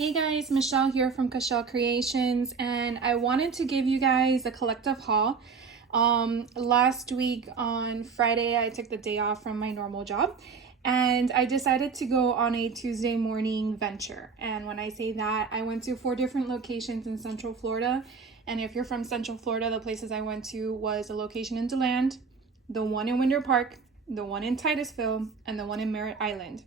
Hey guys, Michelle here from Cashel Creations, and I wanted to give you guys a collective haul. Last week on Friday, I took the day off from my normal job, and I decided to go on a Tuesday morning venture. And when I say that, I went to 4 different locations in Central Florida. And if you're from Central Florida, the places I went to was a location in DeLand, the one in Winter Park, the one in Titusville, and the one in Merritt Island.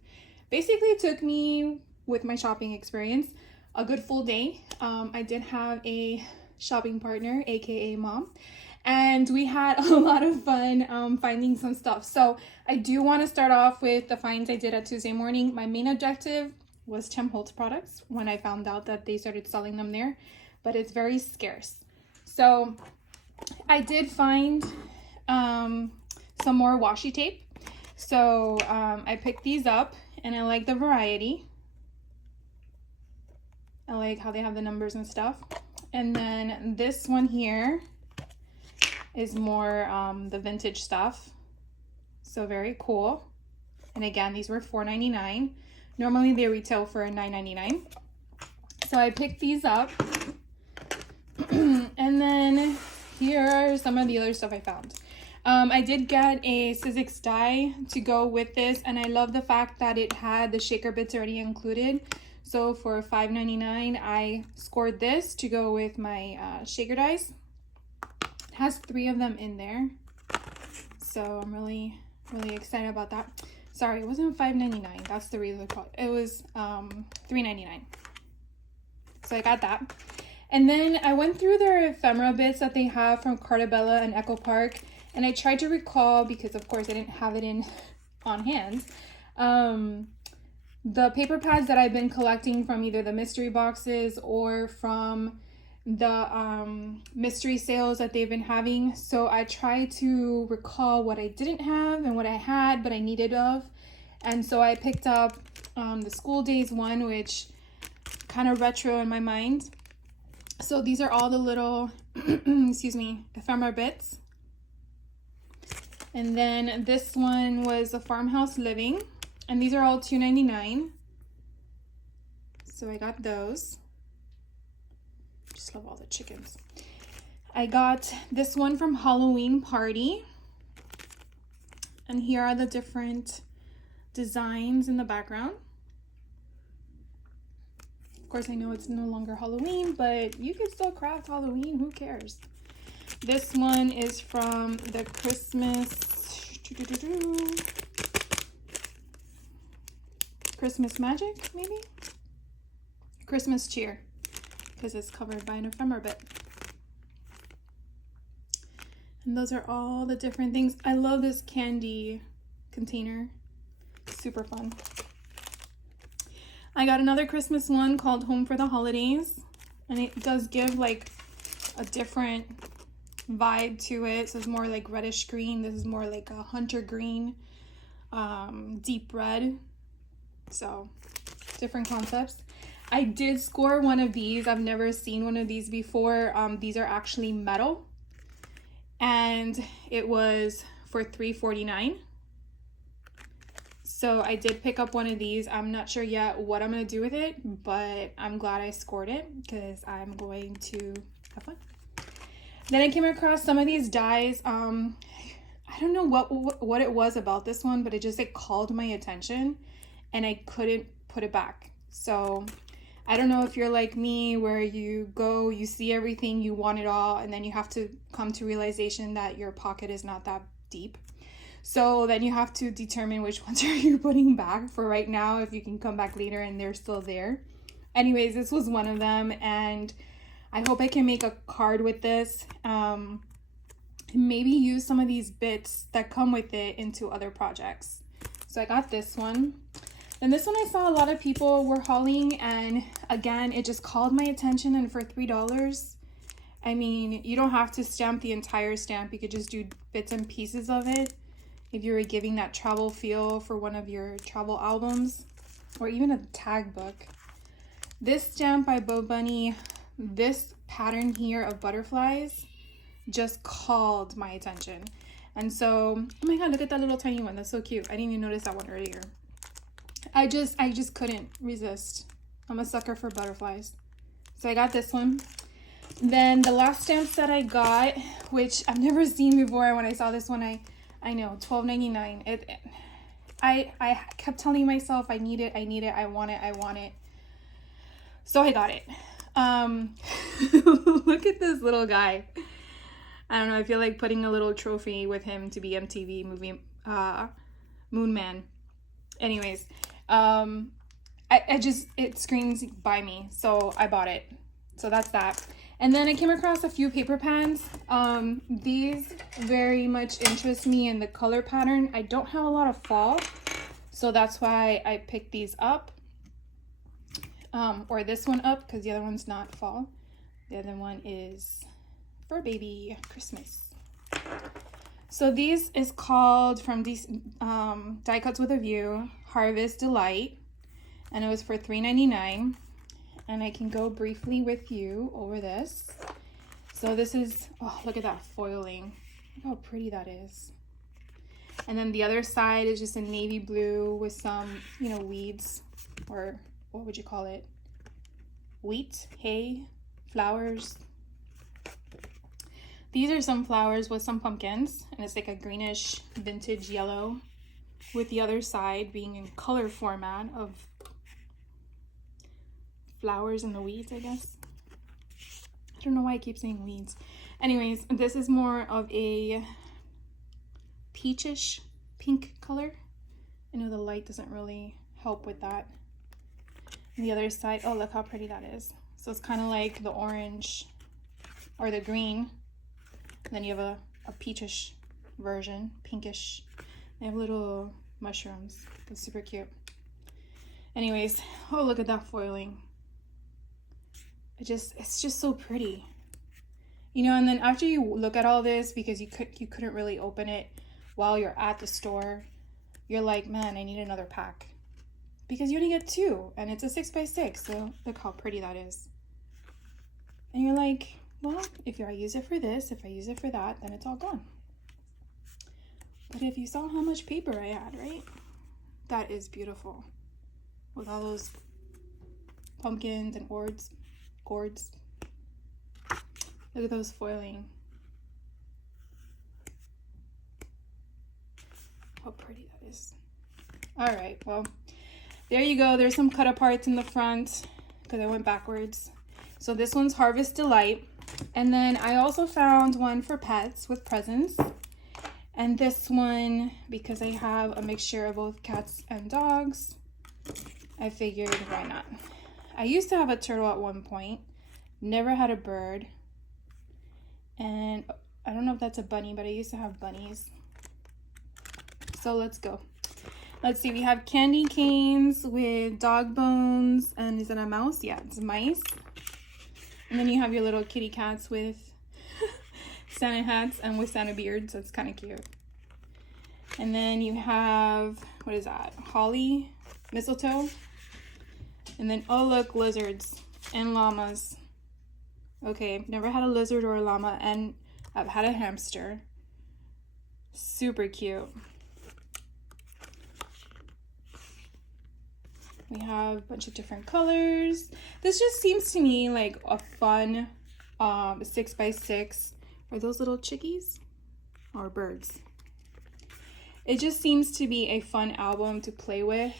Basically, it took me, with my shopping experience, a good full day. I did have a shopping partner, aka mom, and we had a lot of fun finding some stuff. So I do want to start off with the finds I did at Tuesday morning. My main objective was Tim Holtz products when I found out that they started selling them there, but it's very scarce. So I did find some more washi tape. So I picked these up and I like the variety. I like how they have the numbers and stuff. And then this one here is more the vintage stuff. So very cool. And again, these were $4.99. Normally they retail for $9.99. So I picked these up. And then here are some of the other stuff I found. I did get a Sizzix die to go with this, and I love the fact that it had the shaker bits already included. So for $5.99, I scored this to go with my shaker dies. It has 3 of them in there, so I'm really excited about that. Sorry, it wasn't $5.99. That's the reason it was $3.99. So I got that. And then I went through their ephemera bits that they have from Cartabella and Echo Park, and I tried to recall, because of course I didn't have it on hand, the paper pads that I've been collecting from either the mystery boxes or from the mystery sales that they've been having. So I tried to recall what I didn't have and what I had but I needed of. And so I picked up the School Days one, which kind of retro in my mind. So these are all the little excuse me, ephemera bits. And then this one was a Farmhouse Living, and these are all $2.99. So I got those. Just love all the chickens. I got this one from Halloween Party, and here are the different designs in the background. Of course, I know it's no longer Halloween, but you can still craft Halloween. Who cares? This one is from the Christmas Magic, maybe? Christmas Cheer, because it's covered by an ephemera bit. And those are all the different things. I love this candy container. Super fun. I got another Christmas one called Home for the Holidays, and it does give like a different vibe to it. So it's more like reddish green. This is more like a hunter green, deep red. So different concepts. I did score one of these. I've never seen one of these before. These are actually metal, and it was for $3.49. So I did pick up one of these. I'm not sure yet what I'm going to do with it, but I'm glad I scored it because I'm going to have fun. Then I came across some of these dies. I don't know what it was about this one, but it just called my attention and I couldn't put it back. So I don't know if you're like me, where you go, you see everything, you want it all, and then you have to come to realization that your pocket is not that deep. So then you have to determine which ones are you putting back for right now, if you can come back later and they're still there. Anyways, this was one of them, and I hope I can make a card with this. Maybe use some of these bits that come with it into other projects. So I got this one. Then this one I saw a lot of people were hauling, and again, it just called my attention, and for $3, I mean, you don't have to stamp the entire stamp. You could just do bits and pieces of it if you were giving that travel feel for one of your travel albums, or even a tag book. This stamp by Bo Bunny, this pattern here of butterflies just called my attention. And so, oh my god, look at that little tiny one. That's so cute. I didn't even notice that one earlier. I just couldn't resist. I'm a sucker for butterflies. So I got this one. Then the last stamp set I got, which I've never seen before. When I saw this one, I know, $12.99. I kept telling myself I need it, I want it. So I got it. Look at this little guy. I don't know, I feel like putting a little trophy with him to be MTV movie Moon Man. Anyways, it screams by me, so I bought it. So that's that. And then I came across a few paper pans. These very much interest me in the color pattern. I don't have a lot of fall, so that's why I picked these up. Or this one up, because the other one's not fall. The other one is for baby Christmas. So these is called, from these Die Cuts with a View, Harvest Delight, and it was for $3.99. And I can go briefly with you over this. So this is, oh, look at that foiling. Look how pretty that is. And then the other side is just a navy blue with some, you know, weeds, or what would you call it? Wheat, hay, flowers. These are some flowers with some pumpkins, and it's like a greenish vintage yellow, with the other side being in color format of flowers and the weeds, I guess. I don't know why I keep saying weeds. Anyways, this is more of a peachish pink color. I know the light doesn't really help with that. And the other side, oh, look how pretty that is. So it's kind of like the orange or the green. And then you have a peachish version, pinkish. They have little mushrooms. It's super cute. Anyways, oh, look at that foiling. It's just so pretty, you know. And then after you look at all this, because you couldn't really open it while you're at the store, you're like, man, I need another pack, because you only get 2 and it's a 6x6. So look how pretty that is. And you're like, well, if I use it for this, if I use it for that, then it's all gone. But if you saw how much paper I had, right? That is beautiful, with all those pumpkins and gourds. Look at those foiling. How pretty that is. All right, well, there you go. There's some cut aparts in the front because I went backwards. So this one's Harvest Delight. And then I also found one for pets with presents. And this one, because I have a mixture of both cats and dogs, I figured why not. I used to have a turtle at one point, never had a bird, and I don't know if that's a bunny, but I used to have bunnies. So let's go. Let's see, we have candy canes with dog bones, and is it a mouse? Yeah, it's mice. And then you have your little kitty cats with Santa hats and with Santa beards. That's kind of cute. And then you have, what is that? Holly, mistletoe. And then, oh look, lizards and llamas. Okay, I've never had a lizard or a llama, and I've had a hamster. Super cute. We have a bunch of different colors. This just seems to me like a fun 6x6. Are those little chickies or birds? It just seems to be a fun album to play with.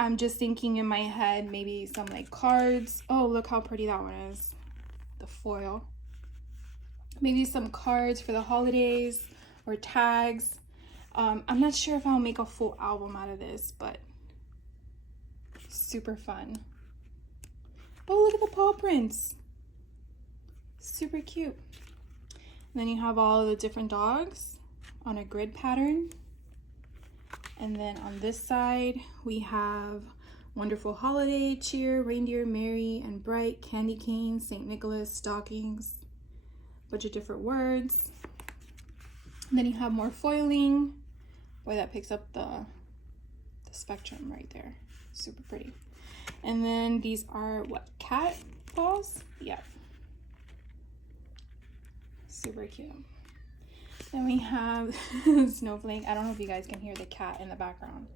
I'm just thinking in my head, maybe some like cards. Oh, look how pretty that one is. The foil. Maybe some cards for the holidays or tags. I'm not sure if I'll make a full album out of this, but super fun. Oh, look at the paw prints. Super cute. And then you have all the different dogs on a grid pattern. And then on this side, we have Wonderful Holiday, Cheer, Reindeer, Merry and Bright, Candy Cane, St. Nicholas, Stockings, a bunch of different words. And then you have more foiling. Boy, that picks up the spectrum right there. Super pretty. And then these are what, cat paws? Yeah. Super cute. Then we have Snowflake. I don't know if you guys can hear the cat in the background.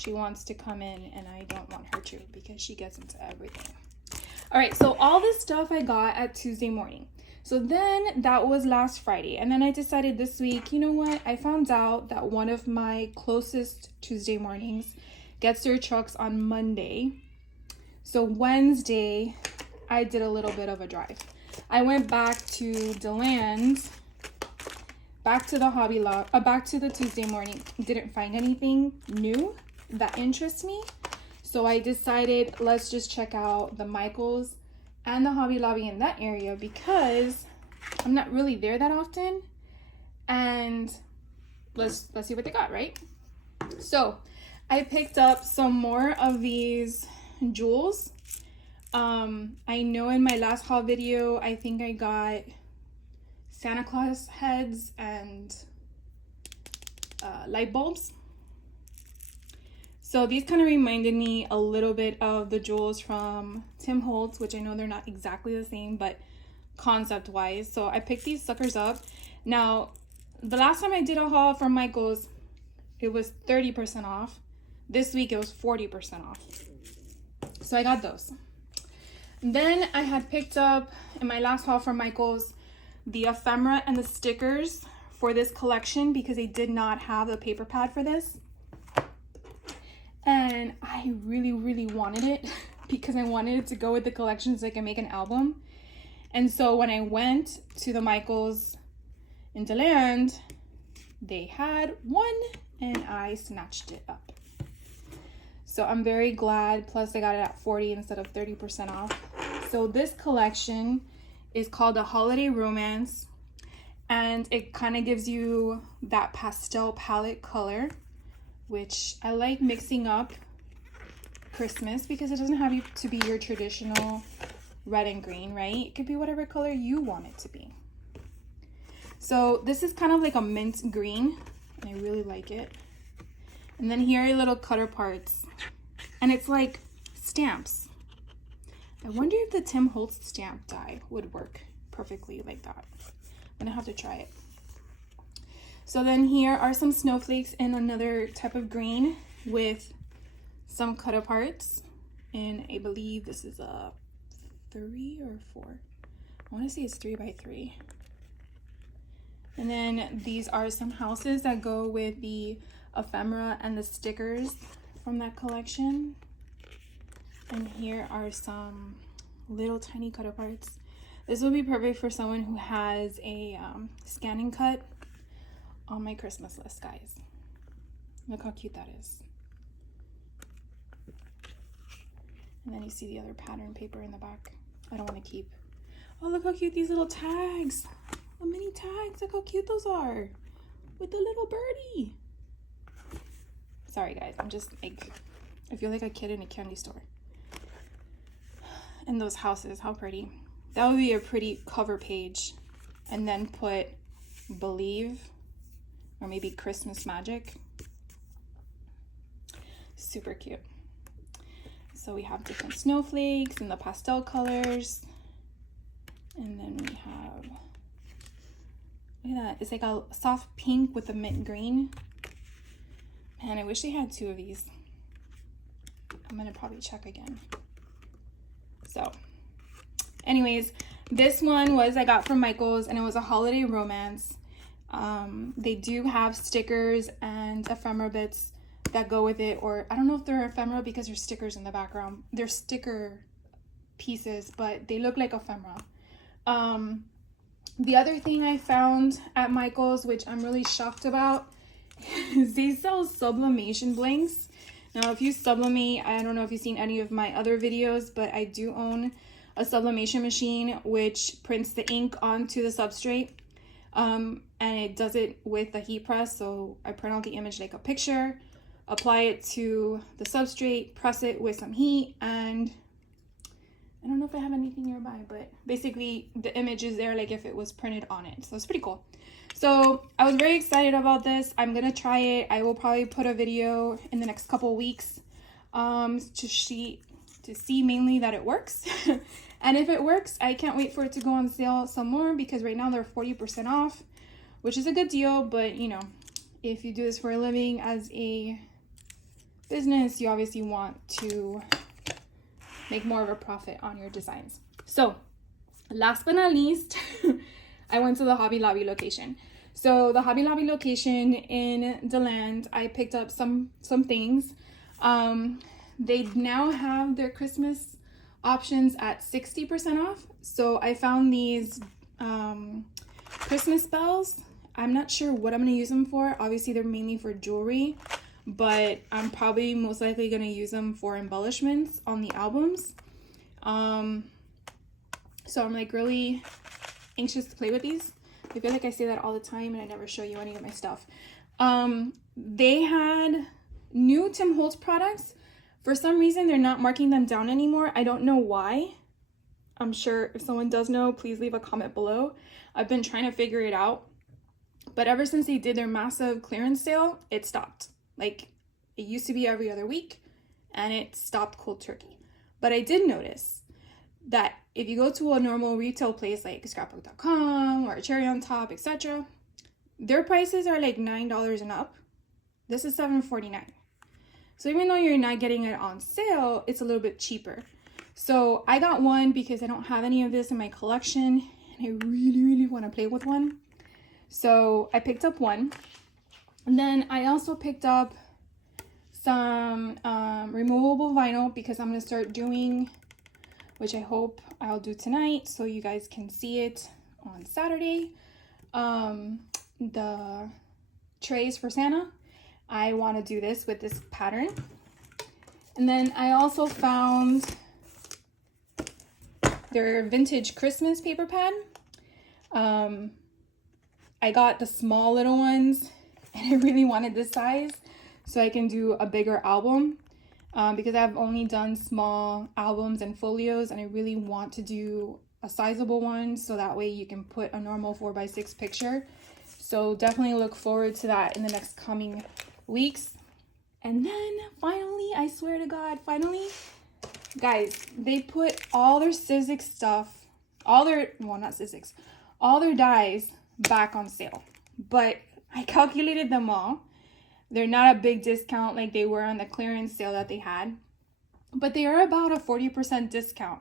she wants to come in and I don't want her to because she gets into everything. All right, so all this stuff I got at Tuesday morning. So then that was last Friday. And then I decided this week, you know what? I found out that one of my closest Tuesday mornings gets their trucks on Monday. So Wednesday, I did a little bit of a drive. I went back to DeLand, back to the Hobby Lobby, back to the Tuesday morning. Didn't find anything new that interests me. So I decided let's just check out the Michaels and the Hobby Lobby in that area because I'm not really there that often. And let's see what they got, right? So I picked up some more of these jewels. I know in my last haul video, I think I got Santa Claus heads and light bulbs. So these kind of reminded me a little bit of the jewels from Tim Holtz, which I know they're not exactly the same, but concept-wise. So I picked these suckers up. Now, the last time I did a haul from Michaels, it was 30% off. This week, it was 40% off. So I got those. Then I had picked up, in my last haul from Michaels, the ephemera and the stickers for this collection because they did not have the paper pad for this. And I really, really wanted it because I wanted it to go with the collection so I can make an album. And so when I went to the Michaels in DeLand, they had one and I snatched it up. So I'm very glad. Plus I got it at 40 instead of 30% off. So this collection is called a Holiday Romance. And it kind of gives you that pastel palette color, which I like mixing up Christmas because it doesn't have to be your traditional red and green, right? It could be whatever color you want it to be. So this is kind of like a mint green, and I really like it. And then here are little cutter parts, and it's like stamps. I wonder if the Tim Holtz stamp die would work perfectly like that. I'm gonna have to try it. So then here are some snowflakes in another type of green with some cut aparts. And I believe this is a 3 or 4. I want to say it's 3 by 3. And then these are some houses that go with the ephemera and the stickers from that collection. And here are some little tiny cut aparts. This will be perfect for someone who has a scanning cut on my Christmas list, guys. Look how cute that is. And then you see the other pattern paper in the back. I don't want to keep. Oh, look how cute these little tags. The mini tags. Look how cute those are. With the little birdie. Sorry, guys. I'm just like, I feel like a kid in a candy store. And those houses, how pretty. That would be a pretty cover page. And then put Believe. Or maybe Christmas Magic. Super cute. So we have different snowflakes and the pastel colors. And then we have, look at that. It's like a soft pink with a mint green. Man, I wish they had 2 of these. I'm gonna probably check again. So anyways, this one was I got from Michaels and it was a Holiday Romance. They do have stickers and ephemera bits that go with it, or I don't know if they're ephemera because there's stickers in the background. They're sticker pieces, but they look like ephemera. The other thing I found at Michaels, which I'm really shocked about, is they sell sublimation blanks. Now, if you sublimate, I don't know if you've seen any of my other videos, but I do own a sublimation machine which prints the ink onto the substrate. And it does it with a heat press. So I print out the image like a picture, apply it to the substrate, press it with some heat, and I don't know if I have anything nearby, but basically the image is there like if it was printed on it. So it's pretty cool. So I was very excited about this. I'm gonna try it. I will probably put a video in the next couple weeks to see mainly that it works. And if it works, I can't wait for it to go on sale some more because right now they're 40% off, which is a good deal. But you know, if you do this for a living as a business, you obviously want to make more of a profit on your designs. So last but not least, I went to the Hobby Lobby location. So the Hobby Lobby location in DeLand, I picked up some things. They now have their Christmas options at 60% off. So I found these Christmas bells. I'm not sure what I'm going to use them for. Obviously, they're mainly for jewelry, but I'm probably most likely going to use them for embellishments on the albums. So I'm like really anxious to play with these. I feel like I say that all the time and I never show you any of my stuff. They had new Tim Holtz products. For some reason, they're not marking them down anymore. I don't know why. I'm sure if someone does know, please leave a comment below. I've been trying to figure it out. But ever since they did their massive clearance sale, it stopped. Like, it used to be every other week, and it stopped cold turkey. But I did notice that if you go to a normal retail place like Scrapbook.com or Cherry on Top, etc., their prices are like $9 and up. This is $7.49. So even though you're not getting it on sale, it's a little bit cheaper. So I got one because I don't have any of this in my collection, and I really want to play with one. So I picked up one. And then I also picked up some removable vinyl because I'm going to start doing, which I hope I'll do tonight so you guys can see it on Saturday, the trays for Santa. I want to do this with this pattern. And then I also found their vintage Christmas paper pad. I got the small little ones and I really wanted this size so I can do a bigger album because I've only done small albums and folios, and I really want to do a sizable one so that way you can put a normal 4x6 picture. So definitely look forward to that in the next coming weeks. And then finally, I swear to God, finally, guys, they put all their Sizzix stuff, all their dies back on sale. But I calculated them all. They're not a big discount like they were on the clearance sale that they had, but they are about a 40% discount.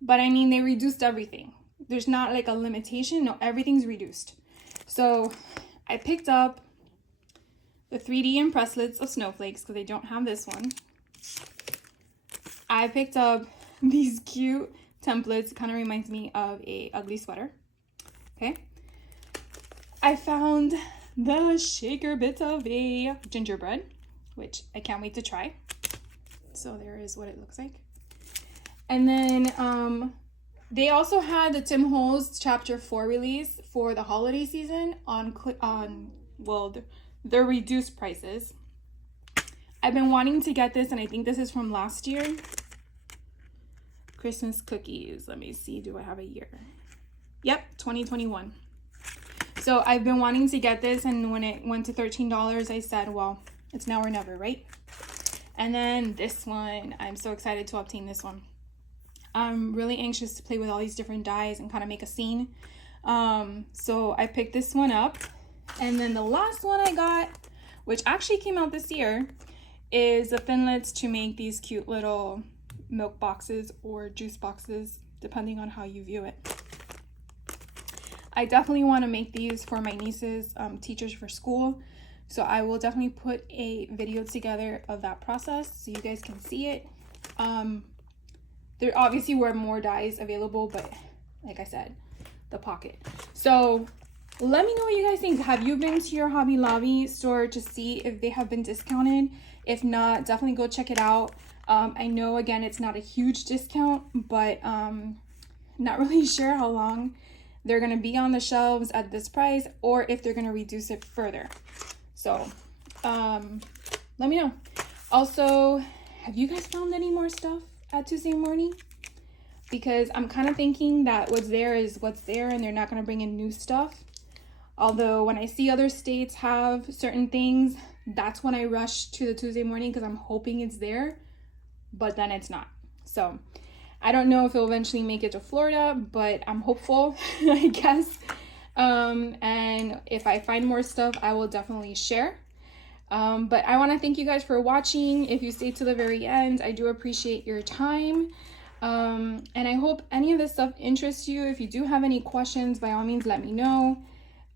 But I mean, they reduced everything. There's not like a limitation. No, everything's reduced. So I picked up the 3D impresslets of snowflakes because I don't have this one. I picked up these cute templates. Kind of reminds me of a ugly sweater. Okay. I found the shaker bit of a gingerbread, which I can't wait to try. So there is what it looks like. And then they also had the Tim Holtz Chapter 4 release for the holiday season on their reduced prices. I've been wanting to get this, and I think this is from last year. Christmas cookies. Let me see. Do I have a year? Yep, 2021. So I've been wanting to get this, and when it went to $13, I said, well, it's now or never, right? And then this one, I'm so excited to obtain this one. I'm really anxious to play with all these different dies and kind of make a scene. So I picked this one up. And then the last one I got, which actually came out this year, is the Finlets to make these cute little milk boxes or juice boxes, depending on how you view it. I definitely want to make these for my nieces, teachers for school. So I will definitely put a video together of that process so you guys can see it. There obviously were more dies available, but like I said, the pocket. So let me know what you guys think. Have you been to your Hobby Lobby store to see if they have been discounted? If not, definitely go check it out. I know, again, it's not a huge discount, but not really sure how long they're going to be on the shelves at this price or if they're going to reduce it further. So let me know. Also, have you guys found any more stuff at Tuesday morning? Because I'm kind of thinking that what's there is what's there and they're not going to bring in new stuff. Although when I see other states have certain things, that's when I rush to the Tuesday morning because I'm hoping it's there, but then it's not. So I don't know if it'll eventually make it to Florida, but I'm hopeful, I guess. And if I find more stuff, I will definitely share. But I want to thank you guys for watching. If you stayed to the very end, I do appreciate your time. And I hope any of this stuff interests you. If you do have any questions, by all means, let me know.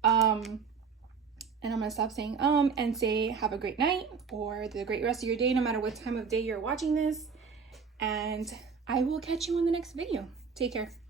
And I'm gonna stop saying and say have a great night or the great rest of your day, no matter what time of day you're watching this. And I will catch you in the next video. Take care.